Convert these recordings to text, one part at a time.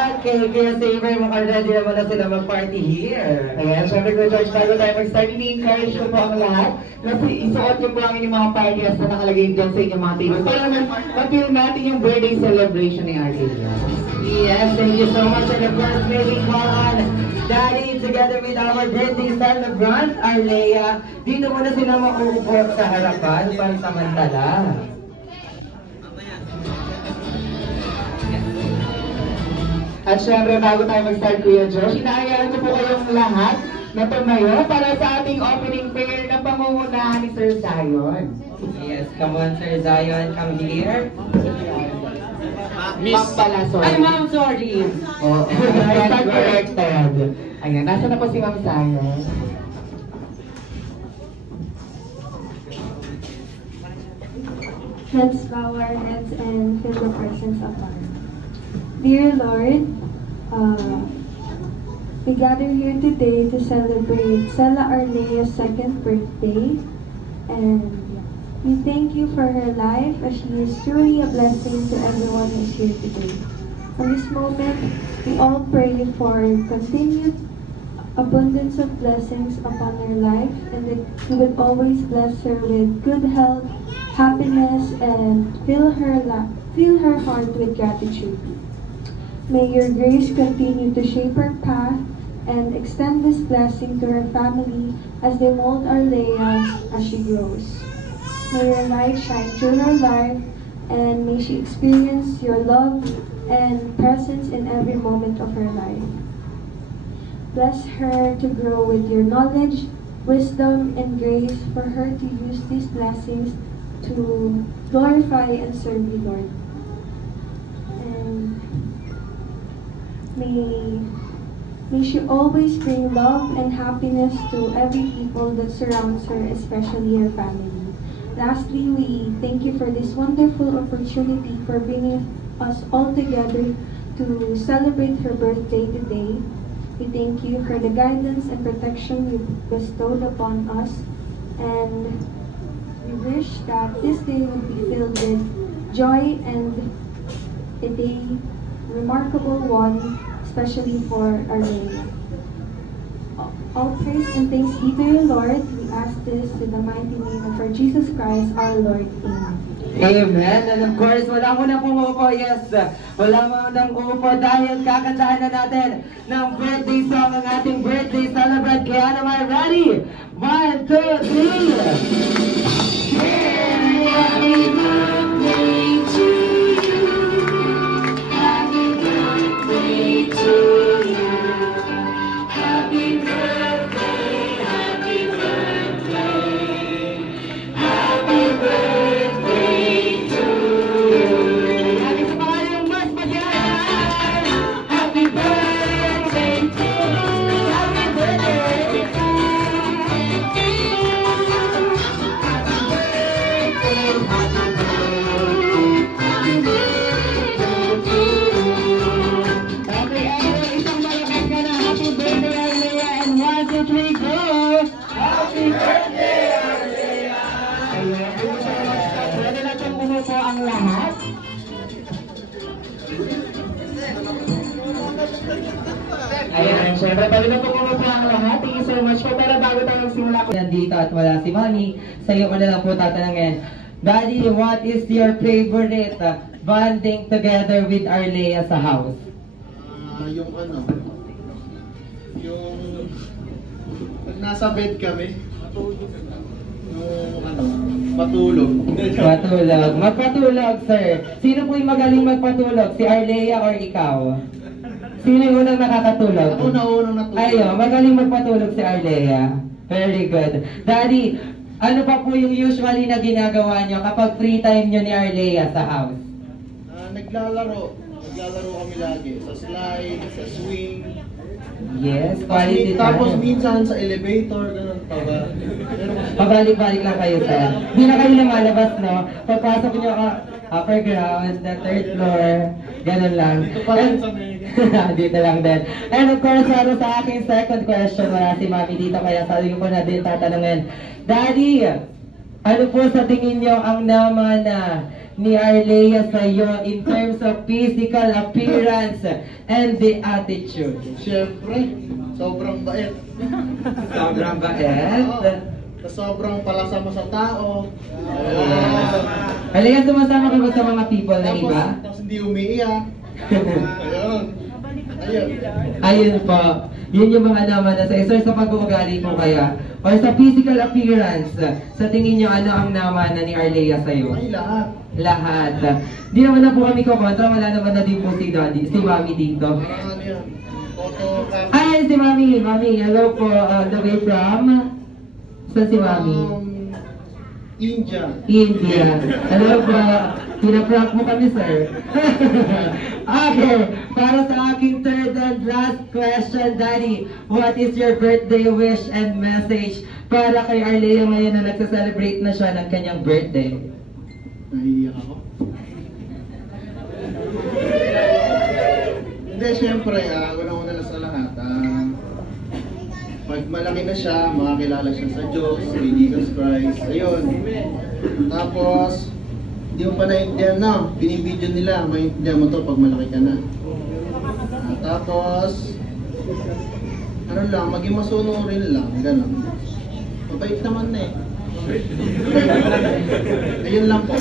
Okay, kaya saver, maka-ready naman na sila mag-party here. Ayan, syempre ko, George, bago tayo mag-start, ini-encourage ko po ang lahat na isuot niyo po ang inyong mga party as na nakalagay dyan sa inyong mga table. Para naman, ma-feel natin yung birthday celebration ni Arcadia. Yes, thank you so much. And of course, may we call on Daddy together with our birthday celebrant, Arlea. Dito muna sila makuupo sa harapan, pansamantala. At syempre, bago tayo mag-start, Kuya Josh, inaayaan ko po kayong lahat na tumayo para sa ating opening prayer na pangungunahan ni Sir Zion. Yes, come on, Sir Zion, come here. Miss pala, sorry. Ay, ma'am, sorry. Oo, start corrected. Ayan, nasa na po si Ma'am Zion? Let's bow our heads and feel the presence of God. Dear Lord, we gather here today to celebrate Sela Arlea's second birthday, and we thank you for her life as she is truly a blessing to everyone who is here today. On this moment, we all pray for continued abundance of blessings upon her life, and that you would always bless her with good health, happiness, and fill her heart with gratitude. May your grace continue to shape her path and extend this blessing to her family as they mold Arlea as she grows. May your light shine through her life, and may she experience your love and presence in every moment of her life. Bless her to grow with your knowledge, wisdom, and grace for her to use these blessings to glorify and serve you, Lord. And may she always bring love and happiness to every people that surrounds her, especially her family. Lastly, we thank you for this wonderful opportunity for bringing us all together to celebrate her birthday today. We thank you for the guidance and protection you bestowed upon us, and we wish that this day would be filled with joy and a day remarkable one, especially for our Lord. All praise and thanks be to you, Lord. We ask this in the mighty name of our Jesus Christ, our Lord. Amen. Amen. And of course, wala mo nang umuupo. Yes, wala mo nang umuupo dahil kakantahan na natin ng birthday song ang ating birthday celebrant. Kaya naman, ready? 1, 2, 3! Happy birthday to you. Happy birthday to you. Happy birthday, happy birthday. Happy birthday to you. Happy sa mga yung mas magyaman. Happy birthday to you. Happy birthday. Ang lahat. Ayan, syempre, pwede po kumupo ang lahat. Thank you so much po. Pero bago tayo magsimula ko. Nandito at wala si Mami, sa'yo ko na lang po tatanungin. Daddy, what is your favorite bonding together with Arlea sa house? Yung pag nasa bed kami, patulog. Matulog. Magpatulog, sir. Sino po yung magaling magpatulog? Si Arlea or ikaw? Sino yung unang nakakatulog? Ako na unang natulog. Ayun, magaling magpatulog si Arlea. Very good. Daddy, ano pa po yung usually na ginagawa nyo kapag free time nyo ni Arlea sa house? Naglalaro. Naglalaro kami lagi. Sa slide, sa swing. Yes, quality time. Tapos minsan sa elevator, ganun pa ba? Pabalik-balik lang kayo, sir. Hindi na kayo lumalabas, no? Pagpasok nyo ka, upper ground, the third floor, ganun lang. Dito pa lang sa Mega. Dito lang din. And of course, para sa aking second question, wala si Mami dito, kaya sabi ko na din tatanungin. Daddy, ano po sa tingin nyo ang naman ni Arlea sa'yo in terms of physical appearance and the attitude? Siyempre, sobrang bait. Sobrang bait. Sobrang palasa mo sa tao. Arlea, sumasama ka ba sa mga people na iba? Tapos hindi umiiyak. Ayun. Ayun po. Yun yung mga naman na sa isa sa pag-uugali po kaya or sa physical appearance. Sa tingin nyo, ano ang naman na ni Arlea sa'yo? Ay, lahat. Lahat. Di naman na po kami kukontra. Wala naman na din po si Daddy, si Mami dito. Parang ano yan. Photo cam. Ay, si Mami. Mami, hello po. The way from? Saan si Mami? India. India. Hello po. Pinaprank mo kami, sir. Okay. Para sa aking third and last question, Daddy, what is your birthday wish and message para kay Arlea ngayon na nagsa-celebrate na siya ng kanyang birthday? Naiiyak ako. Hindi, syempre, una-una na sa lahat. Pag malaki na siya, makakilala siya sa Diyos, kay Jesus Christ. Ayun. Tapos, hindi mo pa naintindihan na, binibidyo nila, maintindihan mo to pag malaki ka na. Tapos, ano lang, maging masunurin lang, gano'n. Mabait naman na eh. Ayun lang po.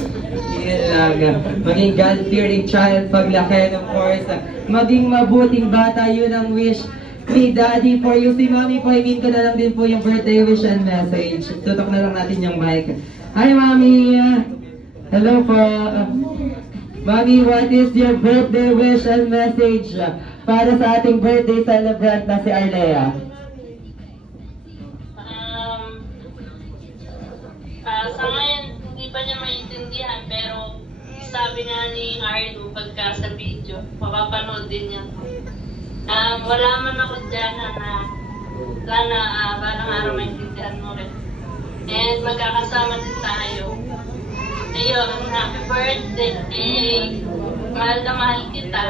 Yun lang. Maging God-fearing child paglaki, of course. Maging mabuting bata, yun ang wish ni Daddy for you. Si Mami po, imin ko na lang din po yung birthday wish and message. Tutok na lang natin yung mic. Hi, Mami! Hello po. Mami, what is your birthday wish and message para sa ating birthday celebrant na si Arlea? Sa ngayon, hindi pa niya maintindihan, pero sabi nga ni Arlo pagka sa video, mapapanood din niya. Wala man ako dyan na sana balang araw maintindihan mo rin. And magkakasama din tayo. Ayun, happy birthday! Mahal na mahal kita.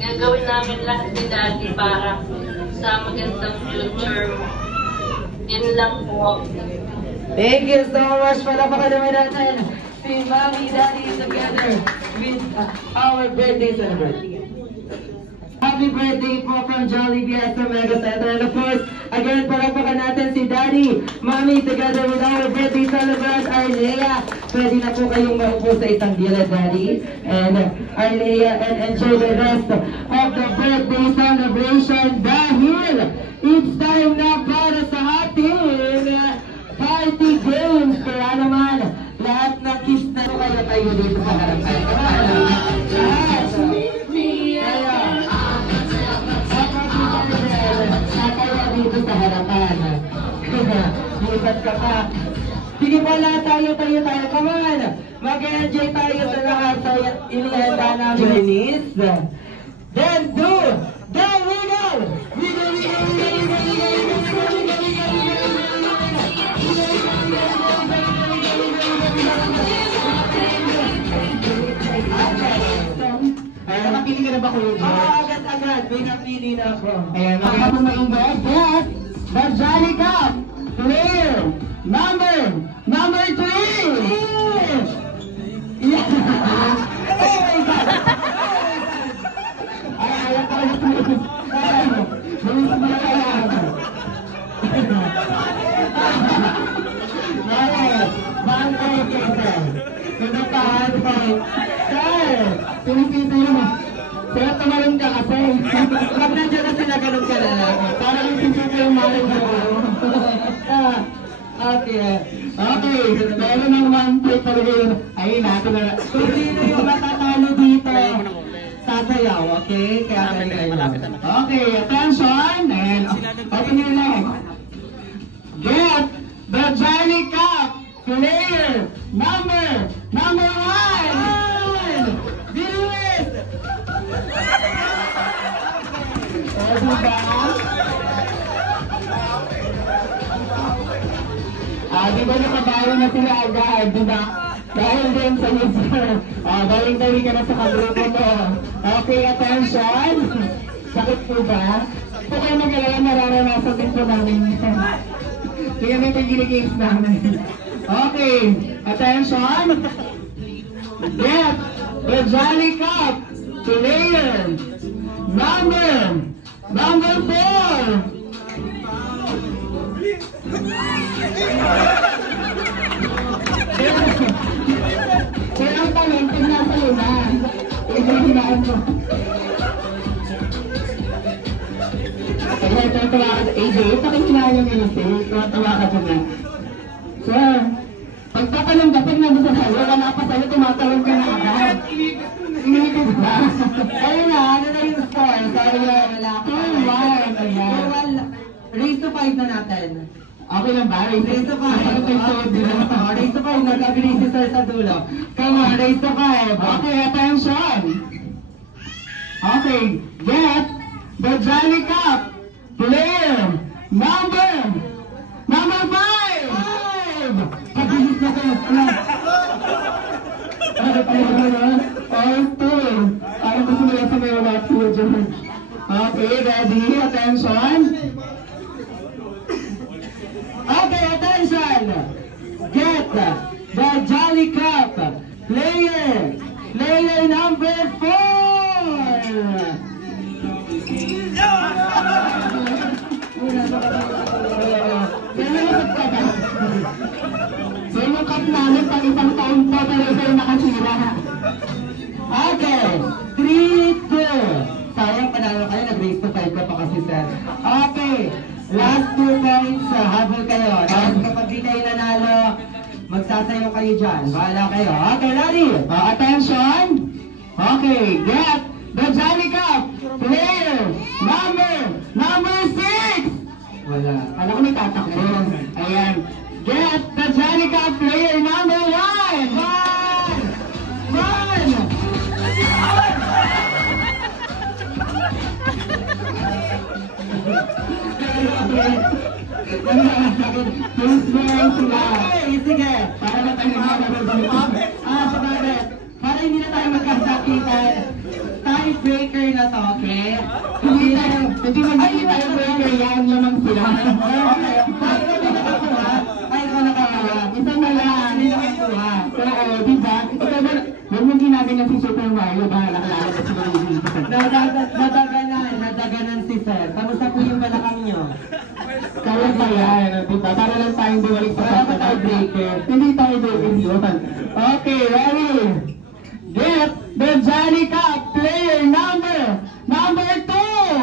Gagawin namin lahat ni Daddy para sa magandang future mo. Yun lang po. Thank you so much. Palapakan naman natin si Mami, Daddy together with our birthday celebrant. Happy birthday po from Jollibee at sa Mega Center. And of course, again, palapakan natin si Daddy, Mami, together with our birthday celebrant, Arlea. Pwede na po kayong maupo sa isang gilid, Daddy. And Arlea, and enjoy the rest of the birthday celebration dahil it's time na para sa ating party games. Kaya naman, lahat ng kiss na kayo tayo dito sa harapan. Dito sa harapan. Lipat ka pa. Sige po lahat tayo. Come on. Mag-enjoy tayo sa lahat sa inihanda namin. Denise. Then do the wiggle. Ayan, napili ka na ba kuya? Agad. May napili na ako. Ayan, makikita mo maingay. Yes! The Jolly Cup! Clear! Number 3! Yeah! Oh my God! Ay, ayan pa kayo tumitis. Ayan. Tumitis mo na ayan. Ayan. Bantay kita. Pinatahan pa. Sir! Tumitis mo. Kaya tumalon ka kasi. Pag nandiyan na sila, ganun ka na lang. Parang yung pinto ko yung maling ko. Okay. Meron ng 1 talaga yun. Ay, natin na. Kung sino yung matatalo dito, sasayaw, okay? Kaya Okay, attention. And open your leg. Get the Jolly Cup. Clear. Number 1. Bilis. O, diba? Diba nakabawi na sila agad, diba? Dahil din sa user. Baling-bali ka na sa kagrupo mo. Okay, attention. Sakit po ba? Kung kayo mag-alala, nararanasan din po namin. Tingnan mo yung ginigames namin. Okay, attention. get the Jolly Cup player number 4. Pero ang talento na sa luna. Isinaan mo. Kaya tawa ka sa AJ, pakikinaan yung music. Tawa ka dyan na. Sir, pagtatanong dapat na doon sa sayo, wala pa sa'yo, tumatalong ka na agad. Inilipid ba? Ayun na, ano na yung score? Sorry, wala ko. 2-1. Raise to 5 na natin. Okay lang ba? Raise to 5. Raise to 5. Nag-agree si Sir sa dulo. Come on, raise to 5. Okay, attention! Okay, get the Jolly Cup player number 5! Pag-isip na kayo. All two. Ayaw ko sumula sa mga last year dyan. Okay, ready? Attention! Okay, attention! Get the Jolly Cup player number 4! So yung cup namin pang isang taon po pero sa'yo nakasira. Okay, 3-2. Sayang panalo kayo, nag-raise to 5 ka pa kasi sir. Okay, last 2 points, habol kayo. Tapos kapag di kayo nanalo, magsasayaw kayo dyan. Bahala kayo. Okay, ready? Attention! Okay, get the Jolly Cup player number 6! Wala. Kala ko may tatakbo. Ayan. Get the Jolly Cup player number 1! Okay, sige. Para na tayo mga Sabagay. Para hindi na tayo magkasakitan. Tiebreaker na to, okay? Hindi magiging tayo breaker yan, lamang sila. Okay. Tayo na nakakuha. Tayo na nakakuha. Isang na lang. Hindi nakakuha. Pero diba? Ito ba, huwag mong ginagin na si Super Mario, bahala ka lang sa Luigi. Nadaganan si Sir. Kamusta po yung balakang nyo? Kaya ba yan, diba? Para lang tayong bumalik sa tiebreaker. Hindi tayo breaker yun. Okay, ready? Get the Jolly Cup player number 2!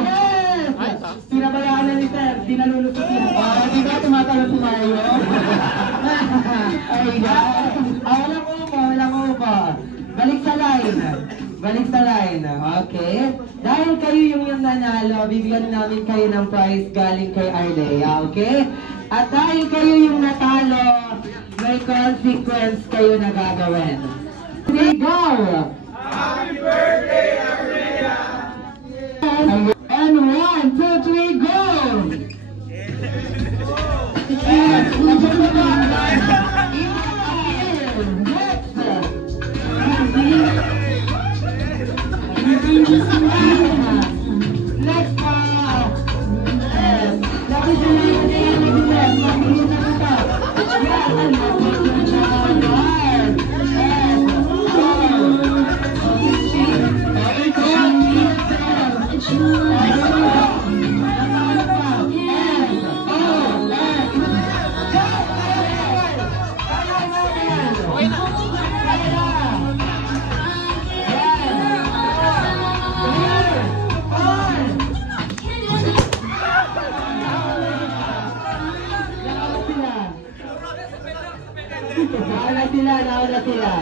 Yes! Pinabayaan na ni Sir. Di nalulusot yun. Di ba tumatalon si Mario? Ay, Walang upo. Balik sa line. Okay. Dahil kayo yung nanalo, bibigyan namin kayo ng prize galing kay Arlea. Okay? At dahil kayo yung natalo, may consequence kayo na gagawin. we go! Happy birthday, Arlea! And 1, 2, 3, go! Next Nauna sila.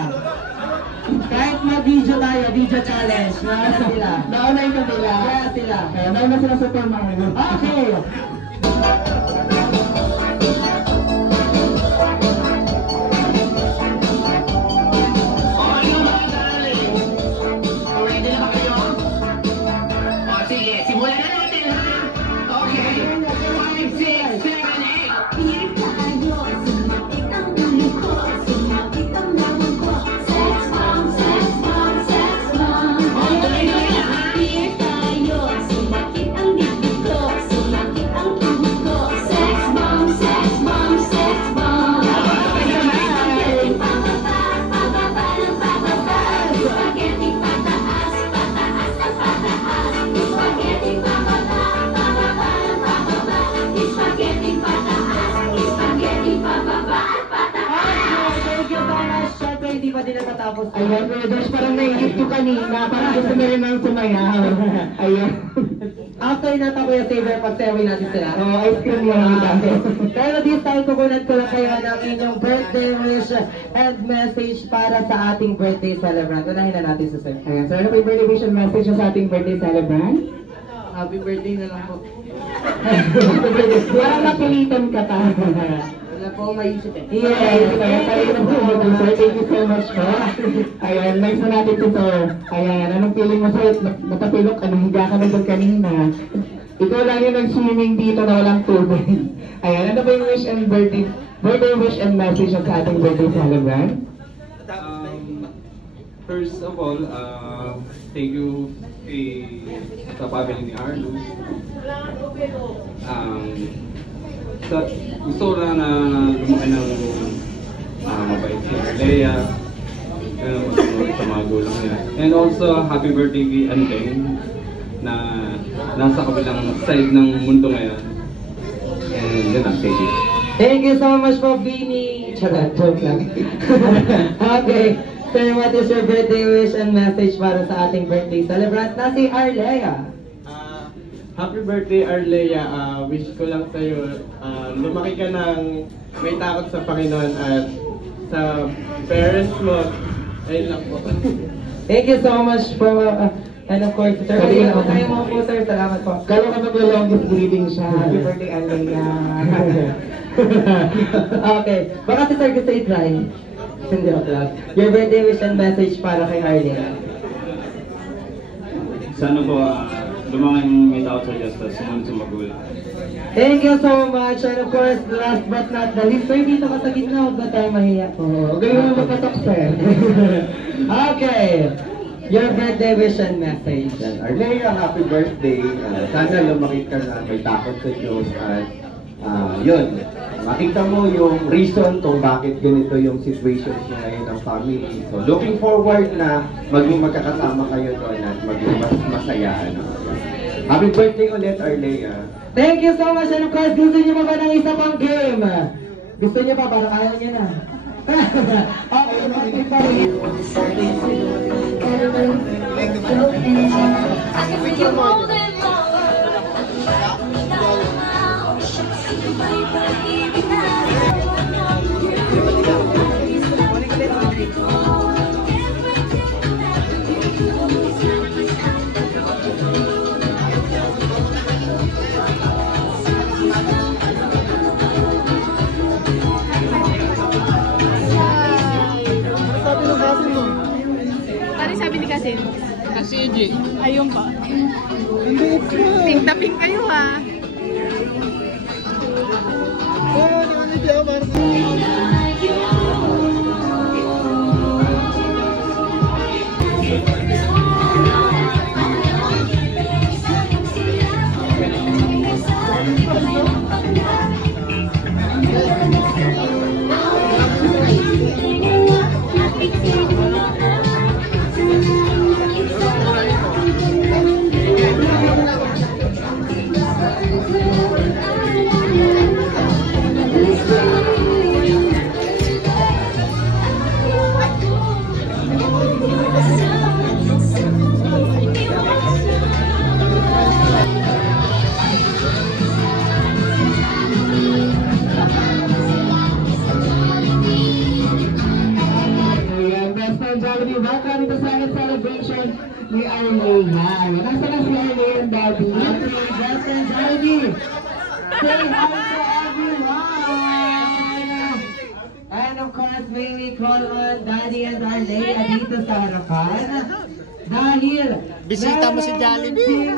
Kahit mag-video tayo, video challenge, nauna sila. Nauna yung kanila. Kaya sila. Nauna sila sa Super Mario. Okay. hindi natatapos. Ayan, Josh, parang naisip ko kanina, parang gusto na rin ng sumayaw. Ayan. After natapos yung saver, pag-seway natin sila. Oh, ice cream yan. Pero this time, kukunan ko lang kayo ng inyong birthday wish and message para sa ating birthday celebrant. Unahin na natin sa sir. Ayan, so ano pa yung birthday wish and message sa ating birthday celebrant? Happy birthday na lang po. Parang napilitan ka pa. Wala po maisip eh. Yes, kaya tayo na po mag-sir. Thank you so much po. Ayan, next na natin to sir. Ayan, anong feeling mo sir? Natapilok ka, nahiga ka na doon kanina. Ikaw lang yung nag-swimming dito na walang tubig. Ayan, ano ba yung wish and birthday wish and message sa ating birthday celebrant? First of all, thank you sa family ni Arlo. Gusto ko na lumaki ng mabait si Lea, sa mga gulang niya. And also, happy birthday kay Andeng na nasa kabilang side ng mundo ngayon. And yun lang, thank you. Thank you so much po, Beanie. Charot, joke lang. Okay. Sir, what is your birthday wish and message para sa ating birthday celebrant na si Arlea? Happy birthday, Arlea. Wish ko lang sa'yo, lumaki ka ng may takot sa Panginoon at sa parents mo. Ayun lang po. Thank you so much po. And of course, sir, kayo mga po, sir. Salamat po. Kala ka mag-longest breathing siya. Happy birthday, Alea. Okay. Baka si sir gusto i-try. Hindi ako lang. Your birthday wish and message para kay Arlea. Sana po, lumaki may takot sa Diyos, tapos sumunod sa magulang. Thank you so much. And of course, last but not the least, sir, dito ka sa gitna. Huwag ba tayo mahiya? Oo, ganyan mo magpatok, sir. Okay. Your birthday wish and message. Arlea, happy birthday. Sana lumaki ka na may takot sa Diyos at yun, makita mo yung reason kung bakit ganito yung situation ngayon ng family. So looking forward na maging magkakasama kayo doon at maging mas masaya. Happy birthday ulit, Arlea. Thank you so much. And of course, gusto niyo pa ba ng isa pang game? Gusto niyo pa? Parang ayaw niyo na. Okay, okay pa rin. Ayun ba? Pink na pink kayo ha. Celebration ni Arlea. Nasa na si Arlea and Daddy? Okay, Best Friend Jollibee. Say hi to everyone! And of course, may we call on Daddy and Arlea dito sa harapan. Dahil bisita mo si Jollibee.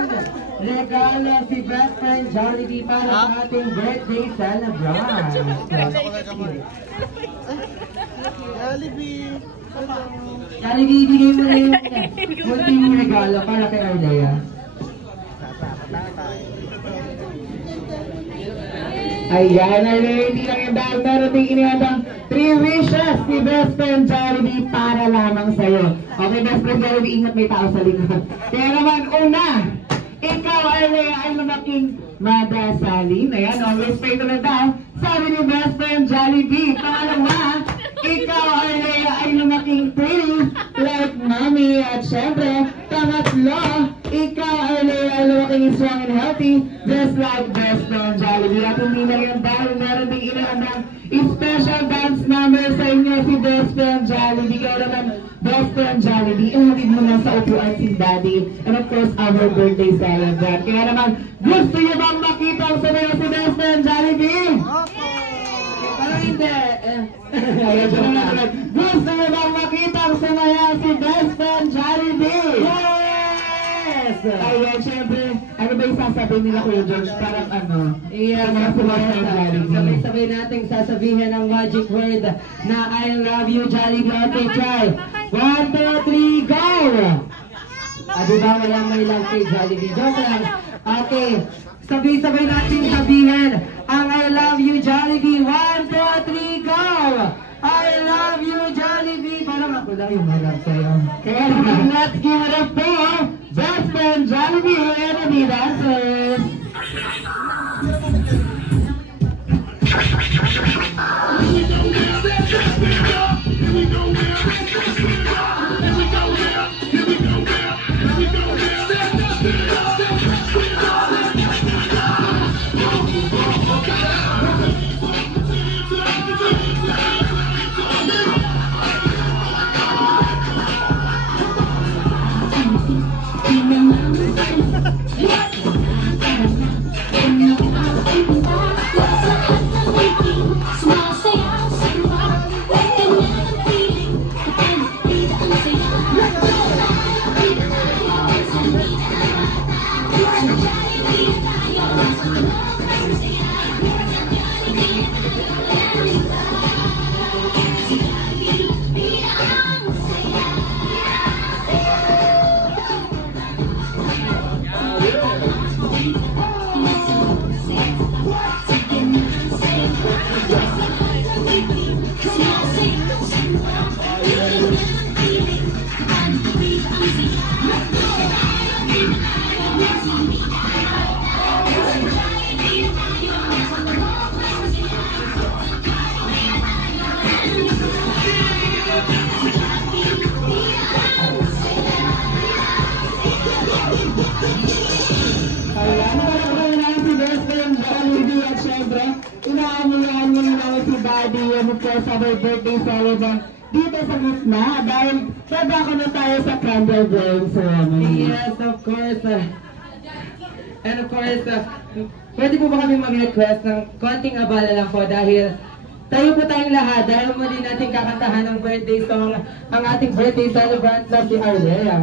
Regalo si Best Friend Jollibee para sa ating birthday celebrant. Jollibee, ibigay mo na yung munting regalo para kay Arlea. Ayan, Arlea, hindi lang yung dahil meron ding inihandang 3 wishes si Best Friend Jollibee para lamang sa'yo. Okay, Best Friend Jollibee, ingat may tao sa likod. Kaya naman, una, ikaw, Arlea, ay lumaking madasalin. Ayan, always pray to the daw. Sabi ni Best Friend Jollibee. Pangalawa, ikaw, Arlea, ay lumaking pretty like mommy. At syempre, pangatlo, ikaw, Arlea, ay lumaking strong and healthy just like Best Friend Jollibee. At hindi na yan dahil meron ding inaandang special dance number sa inyo si Best Friend Jollibee. Kaya naman, Best Friend Jollibee, ihatid mo na sa upuan si Daddy. And of course, our birthday celebrant. Kaya naman, gusto niyo bang makita ang sabayan si Best Friend Jollibee? Parang hindi. Gusto niyo bang makita ang sabayan si Best Friend Jollibee? Yes! Ayan, syempre, ano ba yung sasabihin nila, Kuya George? Parang ano? Iya, sabay-sabay nating sasabihin ang magic word na I love you, Jollibee. Okay, try. 1, 2, 3, go! Diba walang may love kay Jollibee? Joke lang. Okay, sabay-sabay natin sabihin ang I love you, Jollibee. 1, 2, 3, go! I love you, Jollibee. Parang ako lang yung malap sa'yo. Kaya naman, let's give it up for Best Friend Jollibee and the dancers. Our birthday celebrant dito sa gitna dahil dadako na tayo sa candle blowing ceremony. Yes, of course. And of course, pwede po ba kami mag-request ng konting abala lang po dahil tayo po tayong lahat dahil muli natin kakantahan ng birthday song ang ating birthday celebrant na si Arlea.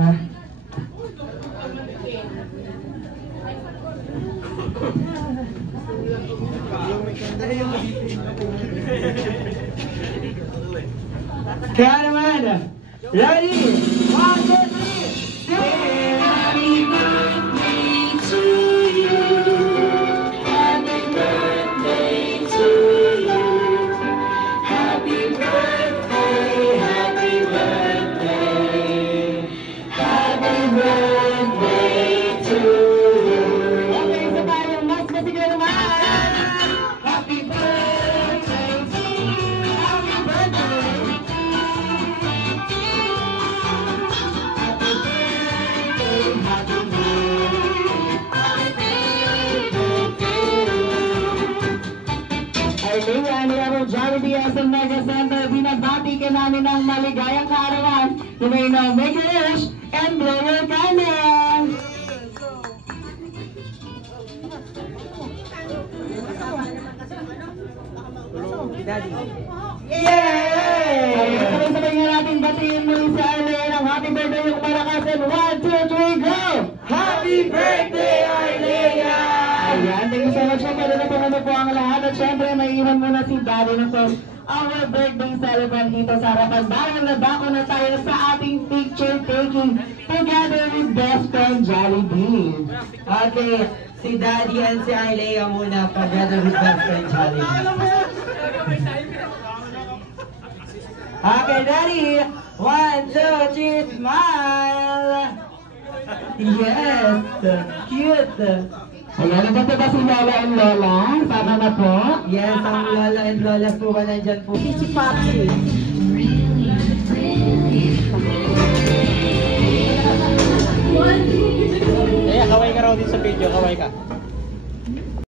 Kaya naman, ready? 1, 2, 3, sing! Happy birthday to you. Happy birthday to you. Happy birthday, happy birthday. Happy birthday to you. Okay, isa tayo. Mas masigla naman. Happy birthday to you. Happy birthday. Jollibee as a Mega Center, binabati ka namin ng maligayang kaarawan. You may now make a wish and blow your candle. Yay! Sabay-sabay nga natin batiin muli sa Arlea ng happy birthday yung malakasan. 1, 2, 3, go! Happy birthday, Arlea! Ayan, thank you so much po. Pwede na po ano po ang lahat. At syempre, may iwan muna si Daddy na po our birthday celebrant dito sa harapan. Dahil nadako na tayo sa ating picture taking together with Best Friend Jollibee. Okay, si Daddy and si Arlea muna together with Best Friend Jollibee. Okay, Daddy! 1, 2, 3, smile! Yes! Cute! Ayan, nandito ba si Lola and Lola? Sama na po? Yes, ang Lola and Lola po ba nandyan po? Si Papi. Kaya kaway ka raw din sa video, kaway ka.